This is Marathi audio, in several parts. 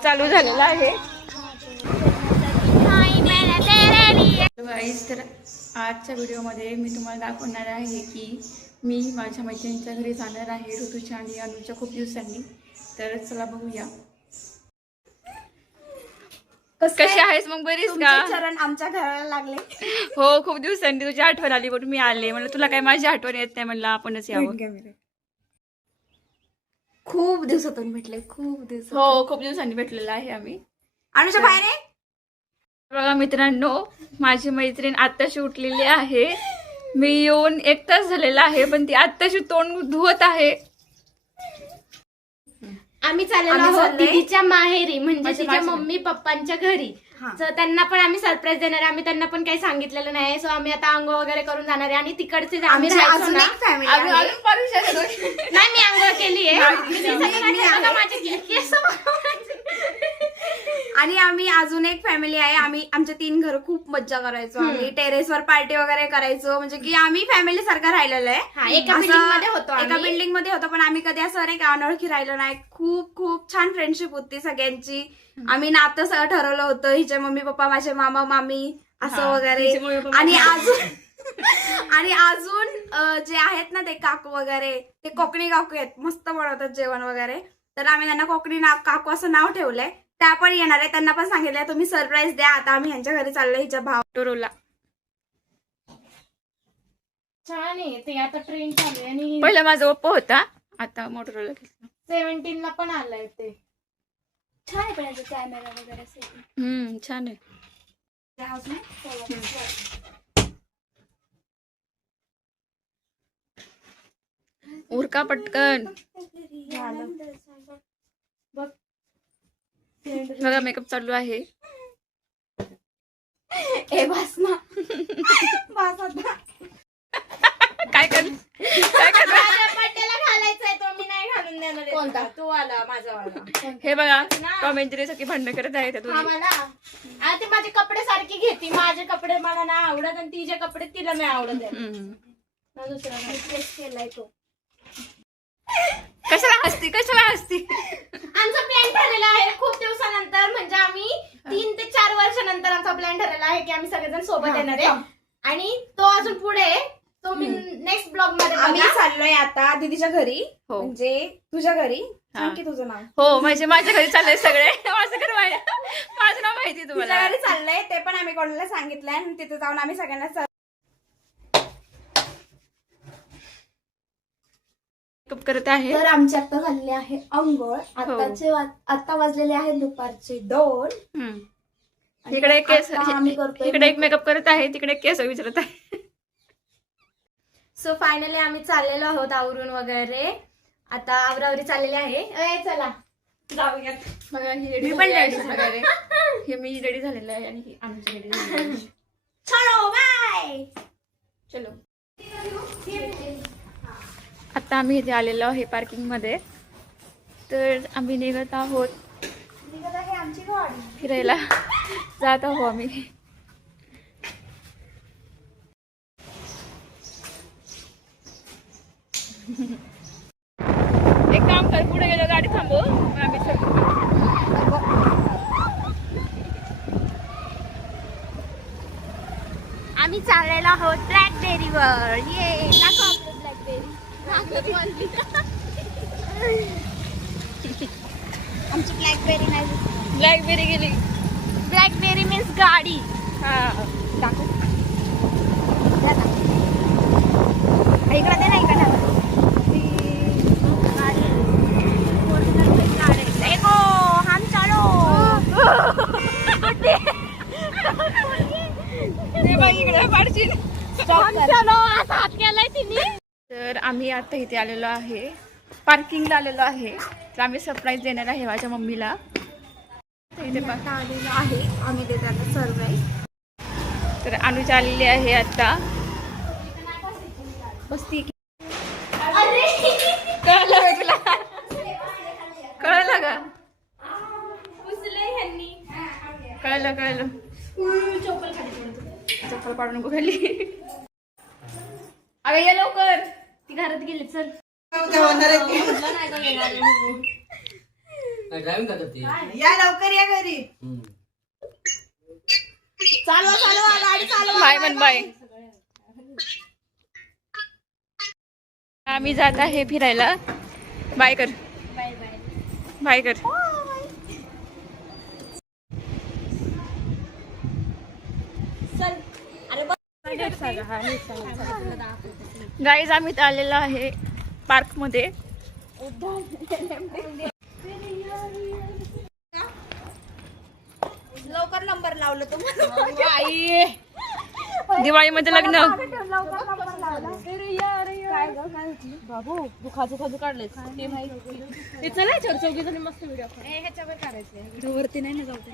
चालू झालेला आहे. तर आजच्या व्हिडिओमध्ये मी तुम्हाला दाखवणार आहे की मी माझ्या मैत्रिणीच्या घरी जाणार आहे ऋतूच्या आणि अनुच्या खूप दिवसांनी. तर चला बघूया. कशी आहेस मग? बरीच का? चरण आमच्या घराला लागले. हो, खूप दिवसांनी तुझी आठवण आली म्हणून मी आले. म्हणलं तुला काय माझी आठवण येत नाही, म्हणलं आपणच यावं. खूप दिवसातून भेटले, खूप दिवस. हो, खूप दिवसांनी भेटलेला आहे आम्ही. अनुच्या बाहेर आहे बघा मित्रांनो, माझी मैत्रीण आत्ताशी उठलेली आहे. मी येऊन 1 तास झालेला आहे, पण ती आत्ताशी तोंड धुवत आहे. आम्ही चाललेलो आहोत दीदीच्या माहेरी, म्हणजे तिच्या मम्मी पप्पांच्या घरी. तर त्यांना पण आम्ही सरप्राईज देणार आहे. आम्ही त्यांना पण काही सांगितलेलं नाही. सो आम्ही आता आंघोळ वगैरे करून जाणार आहे आणि तिकडचे आम्ही राहायचो ना. नाही, मी आंघोळ केली आहे. आणि आम्ही अजून एक फॅमिली आहे. आम्ही आमचे 3 घर खूप मज्जा करायचो. आम्ही टेरेसवर पार्टी वगैरे करायचो. म्हणजे की आम्ही फॅमिली सारखं राहिलेलं आहे. एका बिल्डिंग मध्ये होतो, पण आम्ही कधी असं नाही का अनोळखी राहिलो नाही. खूप खूप छान फ्रेंडशिप होती सगळ्यांची. आम्ही नातं सगळं ठरवलं होतं. हिचे मम्मी पप्पा, माझे मामा मामी असं वगैरे. आणि अजून जे आहेत ना ते काकू वगैरे, ते कोकणी काकू आहेत, मस्त बनवतात जेवण वगैरे. तर आम्ही त्यांना कोकणी काकू असं नाव ठेवलंय. त्या पण येणार आहे. त्यांना पण सांगितलंय तुम्ही सरप्राईज द्या. आता आम्ही ह्यांच्या घरी चाललोय, हिच्या भाव टोरोला. छान आहे ते. आता ट्रेन चालू आहे आणि पहिला माझा ओप्पो होता, आता मोटोरोला घेतला. 17 ला पण आलाय ते. छान आहे. पण कॅमेरा वगैरे छान आहे. उरका पटकन. बघा मेकअप चालू आहे. बस ना. काय कर बर्थडेला घालायचंय तो, मी नाही घालून देणार. कोणता? तो आला माझा वाला. हे बघा टॉम एंड जेरी सारखी भांडण करत आहेत त्या दोघी. मला ते माझे कपडे सारखी घेते. माझे कपडे मला नाही आवडत आणि तिचे कपडे तिला नाही आवडत. दुसरा ड्रेस केलाय तो. कशाला हसती? आमचा प्लॅन ठरलेला आहे खूप दिवसानंतर, म्हणजे आम्ही 3 ते 4 वर्षानंतर आमचा प्लॅन ठरलेला आहे की आम्ही सगळेजण सोबत येणार आहे. आणि तो अजून पुढे आहे. तो मी नेक्स्ट ब्लॉग मध्ये. आम्ही चाललोय आता दीदीच्या घरी, म्हणजे तुझ्या घरी. सांग की तुझं नाव. हो, म्हणजे माझ्या घरी चाललंय सगळे. माझं नाव माहिती तुझ्या तुम्हाला. घरी चाललंय ते पण आम्ही कोणाला सांगितलंय. आणि तिथे जाऊन आम्ही सगळ्यांना करत आहे. तर आमची आता झालेली आहे अंघोळ. आता वाजलेले आहेत दुपारचे 2. इकडे केस, इकडे एक मेकअप करत आहे, तिकडे केस विचारत आहे. सो फायनली आम्ही चाललेलो आहोत आवरून वगैरे. आता आवरावरी चाललेली आहे. चला जाऊयात. बघा ही रेडी वगैरे. हे मी रेडी झालेलं आहे आणि ही आमची रेडी झालेली आहे. चलो बाय. चलो. आता आम्ही इथे आलेलो आहे पार्किंग मध्ये. तर आम्ही निघत आहोत फिरायला. जात आहोत आम्ही. एक काम कर, पुढे गेलो गाडी थांबव, मग आम्ही आम्ही चाललेलो आहोत ब्लॅकबेरीवर. ये दाखव आपलं ब्लॅकबेरी. आमची ब्लॅकबेरी नाही. ब्लॅकबेरी गेली. ब्लॅकबेरी मीन्स गाडी. दाखव. इकडे दे ना, इकडे. देखो हम चलो. तर आम्ही आता इथे आलेलो आहे, पार्किंगला आलेलो आहे. तर आम्ही सरप्राईज देणार आहे माझ्या मम्मीला. इथे आलेलो आहे आम्ही देतात सरप्राईज. तर अनुजा आलेली आहे आता. बसती. कळलं का तुला? कळलं का? कळलं. चप्पल पाडून नको खाली. अगं ये लवकर. ती घरात गेली. चल. ड्रायव्हिंग करतात ती. या लवकर या घरी. हम्म. चालवा गाडी चालवा. बाय म्हण बाय. आम्ही जात आहे फिरायला. बाय कर. बाय कर. गाईज आम्ही इथं आलेलो आहे पार्क मध्ये. लवकर नंबर लावलं तुम्हाला. आई दिवाळीमध्ये लग्न. वरती नाही ना जाऊ दे.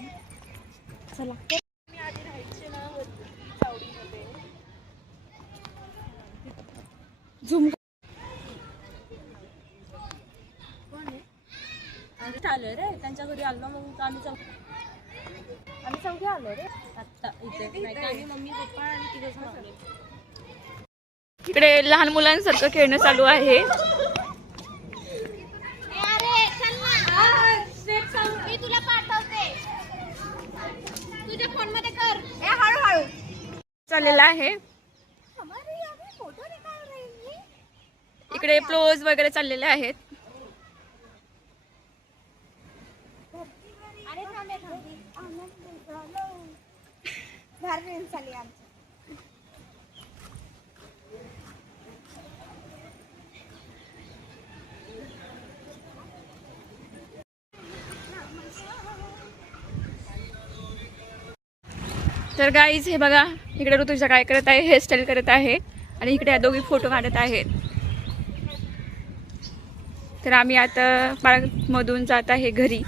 झूम आलोय रे त्यांच्या घरी आलो मग आम्ही चौघे आलो रे आता इथे नाही का आम्ही मम्मी पप्पा आणि तिघं जण आलोय. इकडे लहान मुलांसारखं खेळणं चालू आहे. अरे चल ना. मी तुला पाठवते. तुझ्या फोन मध्ये कर. हळूहळू. चाललेलं आहे. इकडे प्लोज वगैरे चाललेले आहेत. तर गाईज हे बघा इकडे ऋतुजा काय करत आहे, हेअरस्टाईल करत आहे आणि इकडे या दोघी फोटो काढत आहेत. तर आम्ही आता पार्कमधून जात आहे घरी.